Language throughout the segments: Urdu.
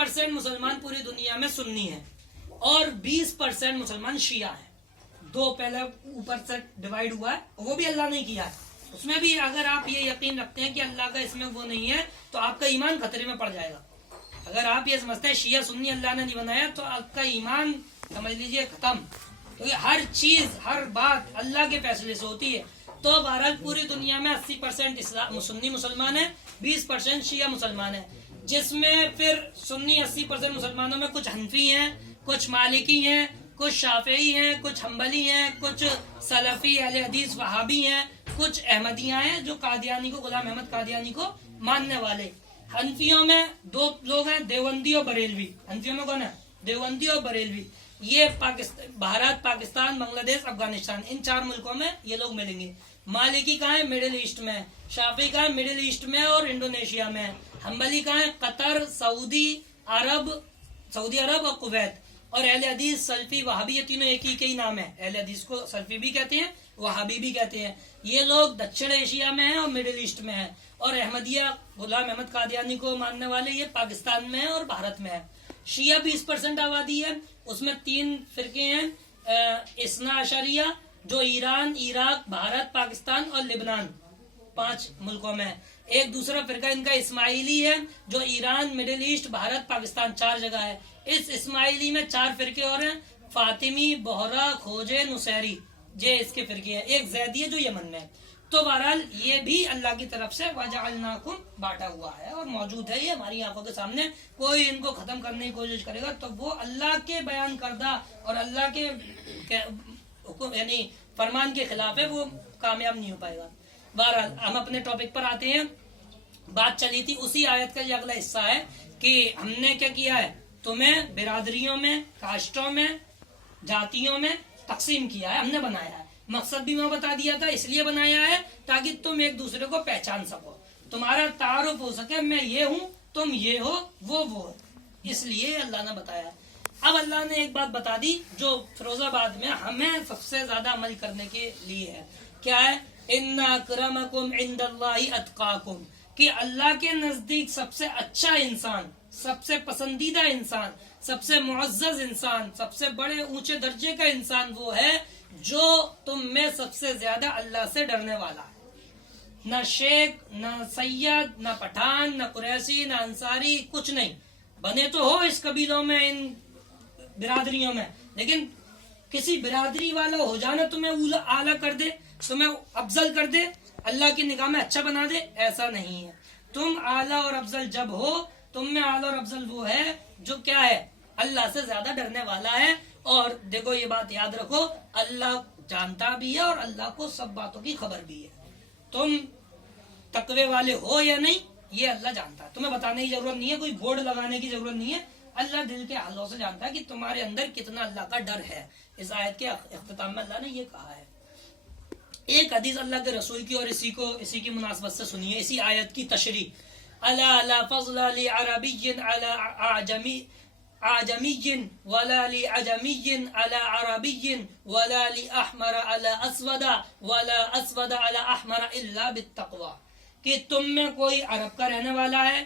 80% مسلمان پوری دنیا میں سنی ہیں اور 20% مسلمان شیعہ ہیں. دو پہلے اوپر سے ڈیوائیڈ ہوا ہے, وہ بھی اللہ نے کیا ہے. اس میں بھی اگر آپ یہ یقین رکھتے ہیں کہ اللہ کا اس میں وہ نہیں ہے تو آپ کا ایمان خطرے میں پڑ جائے گا. اگر آپ یہ سمجھتے ہیں شیعہ سنی اللہ نے نہیں بنایا تو آپ کا ایمان سمجھ لیجئے ختم, کیونکہ ہر چیز ہر بات اللہ کے فیصلے سے ہوتی ہے. تو بہرحال پوری دنیا میں 80% سنی مسلمان ہیں, 20% شیعہ مسلمان ہیں, جس میں پھر سنی 80% مسلمانوں میں کچھ حنفی ہیں, کچھ مالکی ہیں, کچھ شافعی ہیں, کچھ حنبلی ہیں, کچھ سلفی اہل حدیث وہابی ہیں, کچھ احمدیہ ہیں جو قادیانی کو, غلام احمد قادیانی کو ماننے والے. حنفیوں میں دو لوگ ہیں, دیوبندی اور بریلوی. حنفیوں میں کون ہے؟ دیوبندی اور بریلوی. یہ بھارت, پاکستان, بنگلہ دیش, افغانستان, ان 4 ملکوں میں یہ لوگ ملیں گے. مالکی کہاں ہے؟ مڈل ایسٹ میں. شافعی کہاں ہے؟ مڈل ایسٹ میں اور انڈونیشیا میں. حنبلی کہاں ہے؟ قطر, سعودی عرب اور کویت. اور اہل حدیث, سلفی, وہابی, یہ تینوں ایک ہی نام ہے. اہل حدیث کو سلفی بھی کہتے ہیں, وہابی بھی کہتے ہیں. یہ لوگ دکشن ایشیا میں ہیں اور مڈل ایسٹ میں ہیں. اور احمدیہ, غلام احمد قادیانی کو ماننے والے, یہ پاکستان میں ہیں اور بھارت میں ہیں. شیعہ 20% آبادی ہے. اس میں 3 فرقے ہیں, اثنا عشریہ جو ایران, عراق, بھارت, پاکستان اور لبنان 5 ملکوں میں. ایک دوسرا فرقہ ان کا اسماعیلی ہے جو ایران, مڈل ایسٹ, بھارت, پاکستان 4 جگہ ہے. اس اسماعیلی میں 4 فرقے اور ہیں, فاطمی, بہرا, کھوجے, نصیری, یہ اس کے فرقے ہیں. ایک زیدی ہے جو یمن میں. تو بہرحال یہ بھی اللہ کی طرف سے وَجَعَلْنَاكُمْ بانٹا ہوا ہے اور موجود ہے, یہ ہماری آنکھوں کے سامنے. کوئی ان کو ختم کرنے کی کوشش کرے گا تو وہ اللہ کے بیان کردہ اور اللہ کے حکم یعنی فرمان کے خلاف ہے, وہ کامیاب نہیں ہو پائے گا. بہرحال ہم اپنے ٹاپک پر آتے ہیں. بات چلی تھی اسی آیت کا یہ اگلا حصہ ہے کہ ہم نے کیا کیا ہے, تمہیں برادریوں میں, کاسٹوں میں, جاتیوں میں تقسیم کیا ہے, ہم نے بنایا ہے. مقصد بھی میں بتا دیا تھا, اس لیے بنایا ہے تاکہ تم ایک دوسرے کو پہچان سکو, تمہارا تعارف ہو سکے, میں یہ ہوں, تم یہ ہو, وہ, اس لیے اللہ نے بتایا. اب اللہ نے ایک بات بتا دی جو فیروز آباد میں ہمیں سب سے زیادہ عمل کرنے کے لیے ہے. کیا ہے؟ ان اکرمکم عند اللہ اتقاکم, کہ اللہ کے نزدیک سب سے اچھا انسان, سب سے پسندیدہ انسان, سب سے معزز انسان, سب سے بڑے اونچے درجے کا انسان وہ ہے جو تم میں سب سے زیادہ اللہ سے ڈرنے والا ہے. نہ شیخ, نہ سید, نہ پٹھان, نہ قریشی, نہ انصاری, کچھ نہیں. بنے تو ہو اس قبیلوں میں, ان برادریوں میں, لیکن کسی برادری والا ہو جانا تمہیں اعلیٰ کر دے, تمہیں افضل کر دے, اللہ کی نگاہ میں اچھا بنا دے, ایسا نہیں ہے. تم اعلیٰ اور افضل جب ہو, تم میں اعلیٰ اور افضل وہ ہے جو کیا ہے, اللہ سے زیادہ ڈرنے والا ہے. اور دیکھو یہ بات یاد رکھو, اللہ جانتا بھی ہے اور اللہ کو سب باتوں کی خبر بھی ہے. تم تقوی والے ہو یا نہیں یہ اللہ جانتا ہے, تمہیں بتانے کی ضرورت نہیں ہے, کوئی بورڈ لگانے کی ضرورت نہیں ہے. اللہ دل کے حالوں سے جانتا ہے کہ تمہارے اندر کتنا اللہ کا ڈر ہے. اس آیت کے اختتام میں اللہ نے یہ کہا ہے. ایک حدیث اللہ کے رسول کی اور اسی کی مناسبت سے سنیے, اسی آیت کی تشریح. الا لا فضل لعربی علی اعجمی ولا لعجمی علی عربی ولا لاحمر علی اسود ولا اسود علی احمر الا بالتقوی, کہ تم میں کوئی عرب کا رہنے والا ہے,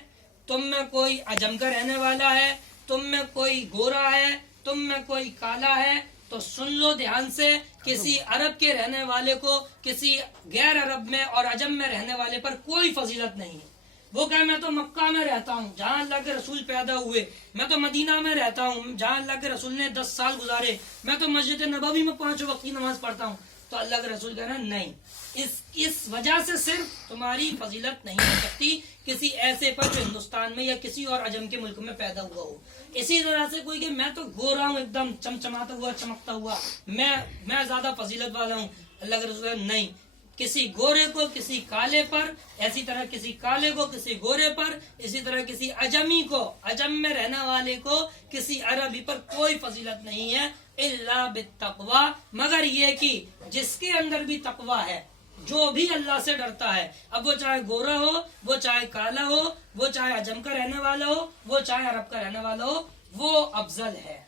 تم میں کوئی عجم کا رہنے والا ہے, تم میں کوئی گورا ہے, تم میں کوئی کالا ہے, تو سن لو دھیان سے, کسی عرب کے رہنے والے کو کسی غیر عرب میں اور عجم میں رہنے والے پر کوئی فضیلت نہیں ہے. وہ کہے میں تو مکہ میں رہتا ہوں جہاں اللہ کے رسول پیدا ہوئے, میں تو مدینہ میں رہتا ہوں جہاں اللہ کے رسول نے 10 سال گزارے, میں تو مسجد نبوی میں 5 وقت کی نماز پڑھتا ہوں, تو اللہ کے رسول کہہ رہے ہیں نہیں, اس وجہ سے صرف تمہاری فضیلت نہیں ہو سکتی کسی ایسے پر جو ہندوستان میں یا کسی اور عجم کے ملک میں پیدا ہوا ہو. اسی طرح سے کوئی کہ میں تو گورا ہوں, ایک دم چمچماتا ہوا, چمکتا ہوا, میں زیادہ فضیلت والا ہوں, اللہ کے رسول نہیں, کسی گورے کو کسی کالے پر, اسی طرح کسی کالے کو کسی گورے پر, اسی طرح کسی عجمی کو, عجم میں رہنے والے کو کسی عربی پر کوئی فضیلت نہیں ہے الا بالتقوی, مگر یہ کہ جس کے اندر بھی تقوی ہے, جو بھی اللہ سے ڈرتا ہے, اب وہ چاہے گورا ہو, وہ چاہے کالا ہو, وہ چاہے عجم کا رہنے والا ہو, وہ چاہے عرب کا رہنے والا ہو, وہ افضل ہے.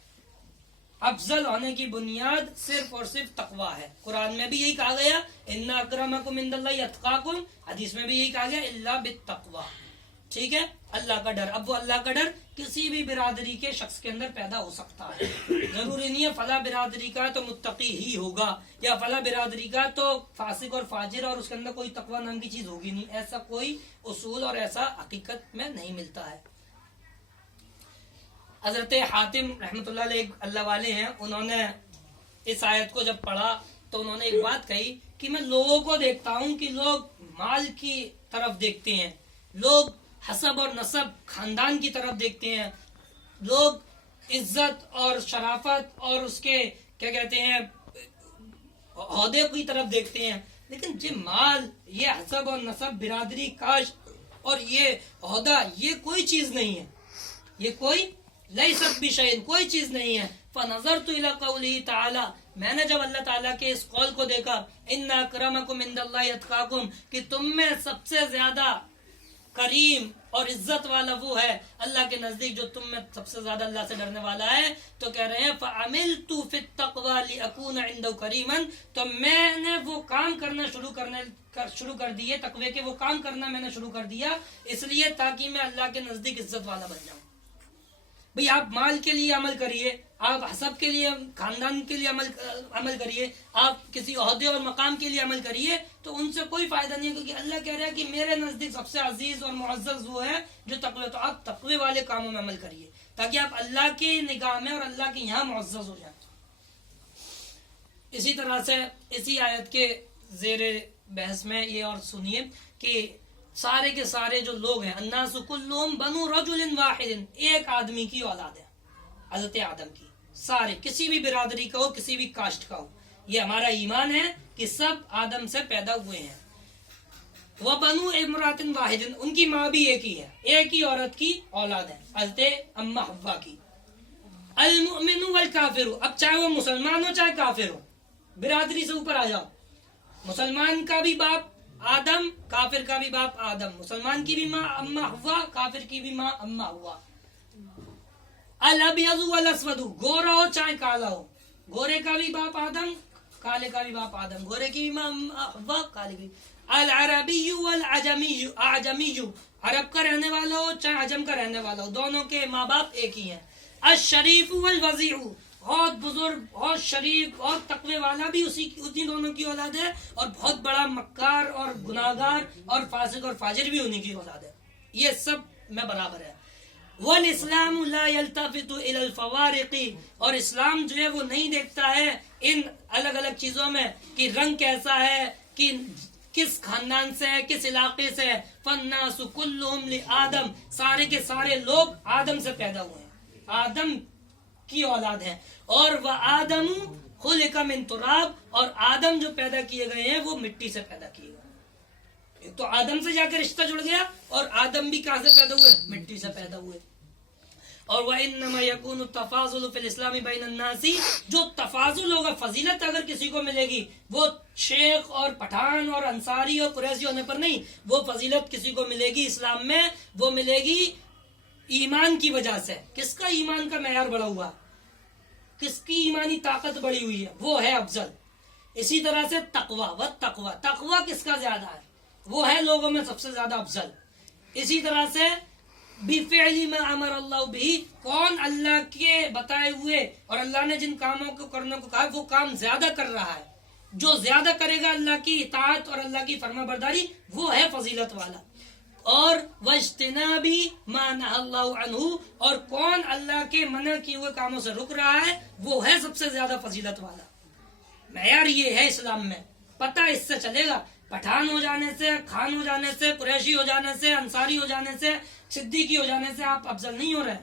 افضل ہونے کی بنیاد صرف اور صرف تقوی ہے. قرآن میں بھی یہی کہا گیا ان اکرمکم عند اللہ اتقاکم, حدیث میں بھی یہی کہا گیا الا بالتقوی. ٹھیک ہے, اللہ کا ڈر. اب وہ اللہ کا ڈر کسی بھی برادری کے شخص کے اندر پیدا ہو سکتا ہے. ضروری نہیں ہے فلاں برادری کا تو متقی ہی ہوگا, یا فلاں برادری کا تو فاسق اور فاجر اور اس کے اندر کوئی تقوی نام کی چیز ہوگی نہیں. ایسا کوئی اصول اور ایسا حقیقت میں نہیں ملتا ہے. حضرت حاتم رحمۃ اللہ علیہ اللہ والے ہیں, انہوں نے اس آیت کو جب پڑھا تو انہوں نے ایک بات کہی کہ میں لوگوں کو دیکھتا ہوں کہ لوگ مال کی طرف دیکھتے ہیں, لوگ حسب اور نسب خاندان کی طرف دیکھتے ہیں, لوگ عزت اور شرافت اور اس کے کیا کہتے ہیں عہدے کی طرف دیکھتے ہیں, لیکن یہ مال, یہ حسب اور نسب, برادری, کاشت اور یہ عہدہ, یہ کوئی چیز نہیں ہے, یہ کوئی لیست بشیء, کوئی چیز نہیں ہے. فنظرت الى قوله تعالی, میں نے جب اللہ تعالیٰ کے اس قول کو دیکھا, ان اکرمکم عند اللہ اتقاکم, کہ تم میں سب سے زیادہ کریم اور عزت والا وہ ہے اللہ کے نزدیک جو تم میں سب سے زیادہ اللہ سے ڈرنے والا ہے. تو کہہ رہے ہیں فعملت فی التقوی لأکون عنده کریما, تو میں نے وہ کام کرنا شروع کر دیے, تقوی کے وہ کام کرنا میں نے شروع کر دیا اس لیے تاکہ میں اللہ کے نزدیک عزت والا بن جاؤں. بھئی آپ مال کے لیے عمل کریے, آپ حسب کے لیے, خاندان کے لیے عمل کریے, آپ کسی عہدے اور مقام کے لیے عمل کریے, تو ان سے کوئی فائدہ نہیں ہے, کیونکہ اللہ کہہ رہا ہے کہ میرے نزدیک سب سے عزیز اور معزز وہ ہے جو تقوی. تو آپ تقوی والے کاموں میں عمل کریے تاکہ آپ اللہ کی نگاہ میں اور اللہ کے یہاں معزز ہو جائیں. اسی طرح سے اسی آیت کے زیر بحث میں یہ اور سنیے کہ سارے کے سارے جو لوگ ہیں, الناس کلهم بنو رجل واحد, ایک آدمی کی اولاد ہے حضرت آدم کی, سارے, کسی بھی برادری کا ہو, کسی بھی کاسٹ کا ہو. یہ ہمارا ایمان ہے کہ سب آدم سے پیدا ہوئے ہیں. وبنو امرات واحد, ان کی ماں بھی ایک ہی ہے, ایک ہی عورت کی اولاد ہے, حضرت اما حوا کی. المؤمن والکافر, اب چاہے وہ مسلمان ہو چاہے کافر ہو, برادری سے اوپر آ جاؤ, مسلمان کا بھی باپ آدم, کافر کا بھی باپ آدم, مسلمان کی بھی ماں اما حوا, کافر کی بھی ماں اما حوا. الابیض والاسود, گورا ہو چاہے کالا ہو, گورے کا بھی باپ آدم, کالے کا بھی باپ آدم, گورے کی بھی ماں اما حوا, کالے کی. العربی والعجمی, اعجمی, عرب کا رہنے والا ہو چاہے عجم کا رہنے والا ہو, دونوں کے ماں باپ ایک ہی ہیں. الشریف والوضیع, بہت بزرگ, بہت شریف اور تقوی والا بھی اسی دونوں کی اولاد ہے, اور بہت بڑا مکار اور گناہگار اور فاسق اور فاجر بھی انہی کی اولاد ہے. یہ سب میں برابر ہے. والاسلام لا يلتفت الى الفوارق, اور اسلام جو ہے وہ نہیں دیکھتا ہے ان الگ الگ چیزوں میں کہ رنگ کیسا ہے, کہ کس خاندان سے ہے, کس علاقے سے ہے. فالناس كلهم لآدم, سارے کے سارے لوگ آدم سے پیدا ہوئے ہیں, آدم کی اولاد ہے. اور وہ آدم خلق من تراب, اور آدم جو پیدا کیے گئے ہیں وہ مٹی سے پیدا کیے گئے. تو آدم سے جا کے رشتہ جڑ گیا, اور آدم بھی کہاں سے پیدا ہوئے, مٹی سے پیدا ہوئے. اور وَإِنَّمَا يَكُونُ التَّفَاضُلُ فِي الْإِسْلَامِ بَيْنَ النَّاسِ, جو تفاضل ہوگا, فضیلت اگر کسی کو ملے گی وہ شیخ اور پٹھان اور انصاری اور قریشی ہونے پر نہیں, وہ فضیلت کسی کو ملے گی اسلام میں, وہ ملے گی ایمان کی وجہ سے. کس کا ایمان کا معیار بڑا ہوا, کس کی ایمانی طاقت بڑی ہوئی ہے, وہ ہے افضل. اسی طرح سے تقوی, والتقوی, تقوی کس کا زیادہ ہے, وہ ہے لوگوں میں سب سے زیادہ افضل. اسی طرح سے بفعل ما امر اللہ بھی, کون اللہ کے بتائے ہوئے اور اللہ نے جن کاموں کو کرنے کو کہا وہ کام زیادہ کر رہا ہے, جو زیادہ کرے گا اللہ کی اطاعت اور اللہ کی فرما برداری, وہ ہے فضیلت والا. اور واجتناب ما نهى اللہ عنہ, اور کون اللہ کے منع کیے ہوئے کاموں سے رک رہا ہے, وہ ہے سب سے زیادہ فضیلت والا. معیار یہ ہے اسلام میں, پتہ اس سے چلے گا. پٹھان ہو جانے سے, خان ہو جانے سے, قریشی ہو جانے سے, انصاری ہو جانے سے, صدیقی ہو جانے سے آپ افضل نہیں ہو رہے.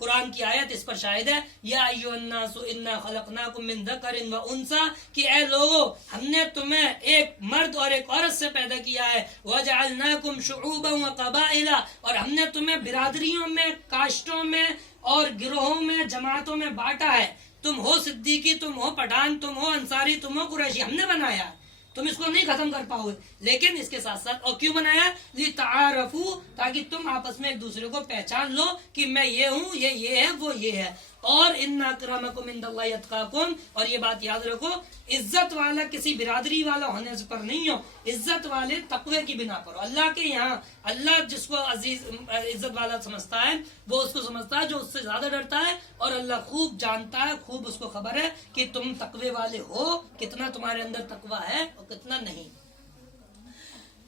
قرآن کی آیت اس پر شاہد ہے, یا ایھا الناس انا خلقناکم من ذکر و انثی, کہ اے لوگو ہم نے تمہیں ایک مرد اور ایک عورت سے پیدا کیا ہے. وجعلناکم شعوبا وقبائل, اور ہم نے تمہیں برادریوں میں, کاشتوں میں اور گروہوں میں, جماعتوں میں بانٹا ہے. تم ہو صدیقی, تم ہو پٹھان, تم ہو انصاری, تم ہو قریشی, ہم نے بنایا ہے. تم اس کو نہیں ختم کر پاؤ گے, لیکن اس کے ساتھ ساتھ, اور کیوں بنایا, لتعارفوا, تاکہ تم آپس میں ایک دوسرے کو پہچان لو کہ میں یہ ہوں, یہ ہے, وہ یہ ہے. اور ان اکرمکم عنداللہ اتقاکم، اور یہ بات یاد رکھو، عزت والا کسی برادری والا ہونے پر نہیں ہو، عزت والے تقوی کی بنا پر ہو۔ اللہ کے یہاں اللہ جس کو عزیز عزت والا سمجھتا ہے وہ اس کو سمجھتا ہے جو اس سے زیادہ ڈرتا ہے، اور اللہ خوب جانتا ہے، خوب اس کو خبر ہے کہ تم تقوی والے ہو، کتنا تمہارے اندر تقوی ہے اور کتنا نہیں۔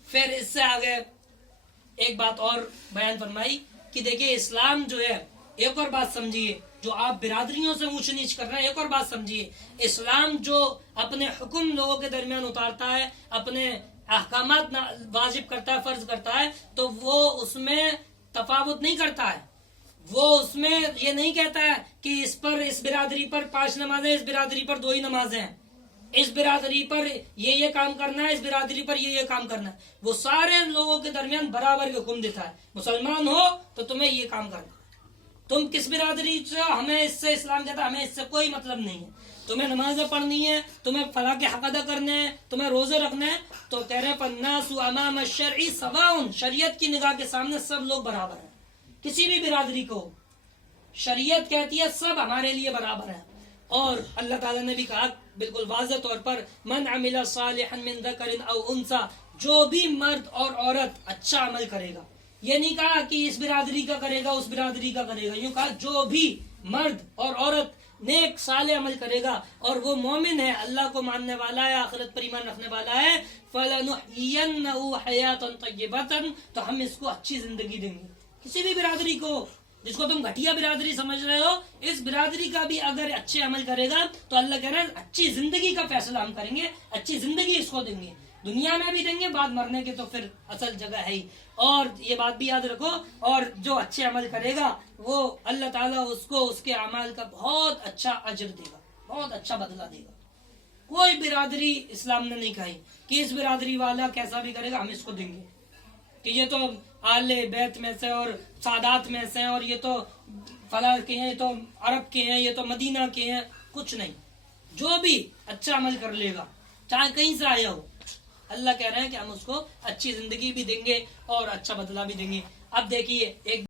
پھر اس سے آگے ایک بات اور بیان فرمائی کہ دیکھیے اسلام جو ہے، ایک اور بات سمجھیے، جو آپ برادریوں سے اونچ نیچ کر رہے ہیں، ایک اور بات سمجھیے، اسلام جو اپنے حکم لوگوں کے درمیان اتارتا ہے، اپنے احکامات واجب کرتا ہے، فرض کرتا ہے، تو وہ اس میں تفاوت نہیں کرتا ہے، وہ اس میں یہ نہیں کہتا ہے کہ اس برادری پر 5 نمازیں، اس برادری پر 2 ہی نمازیں ہیں، اس برادری پر یہ کام کرنا ہے، اس برادری پر یہ کام کرنا ہے، وہ سارے لوگوں کے درمیان برابر کے حکم دیتا ہے۔ مسلمان ہو تو تمہیں یہ کام کرنا ہے، تم کس برادری سے، ہمیں اس سے اسلام کہتا ہے ہمیں اس سے کوئی مطلب نہیں ہے، تمہیں نمازیں پڑھنی ہے، تمہیں فلاں کے حق ادا کرنے ہیں، تمہیں روزے رکھنے ہیں، تو کہہ رہے ہیں فالناس امام الشرع سواء، شریعت کی نگاہ کے سامنے سب لوگ برابر ہیں، کسی بھی برادری کو شریعت کہتی ہے سب ہمارے لیے برابر ہیں۔ اور اللہ تعالیٰ نے بھی کہا بالکل واضح طور پر، من عمل صالحا من ذکر او انثی، جو بھی مرد اور عورت اچھا عمل کرے گا، یہ نہیں کہا کہ اس برادری کا کرے گا اس برادری کا کرے گا، یوں کہا جو بھی مرد اور عورت نیک صالح عمل کرے گا اور وہ مومن ہے، اللہ کو ماننے والا ہے، آخرت پر ایمان رکھنے والا ہے، فَلَنُحْيِيَنَّهُ حَيَاةً طَيِّبَةً، تو ہم اس کو اچھی زندگی دیں گے۔ کسی بھی برادری کو جس کو تم گھٹیا برادری سمجھ رہے ہو، اس برادری کا بھی اگر اچھے عمل کرے گا تو اللہ کہہ رہے ہیں اچھی زندگی کا فیصلہ ہم کریں گے، اچھی زندگی اس کو دیں گے، دنیا میں بھی دیں گے، بعد مرنے کے تو پھر اصل جگہ ہے ہی۔ اور یہ بات بھی یاد رکھو، اور جو اچھے عمل کرے گا وہ اللہ تعالیٰ اس کو اس کے اعمال کا بہت اچھا اجر دے گا، بہت اچھا بدلہ دے گا۔ کوئی برادری اسلام نے نہیں کہی کہ اس برادری والا کیسا بھی کرے گا ہم اس کو دیں گے، کہ یہ تو آل بیت میں سے اور سادات میں سے ہیں، اور یہ تو فلاں کے ہیں، یہ تو عرب کے ہیں، یہ تو مدینہ کے ہیں، کچھ نہیں۔ جو بھی اچھا عمل کر لے گا چاہے کہیں سے آیا ہو، اللہ کہہ رہے ہیں کہ ہم اس کو اچھی زندگی بھی دیں گے اور اچھا بدلہ بھی دیں گے۔ اب دیکھیے ایک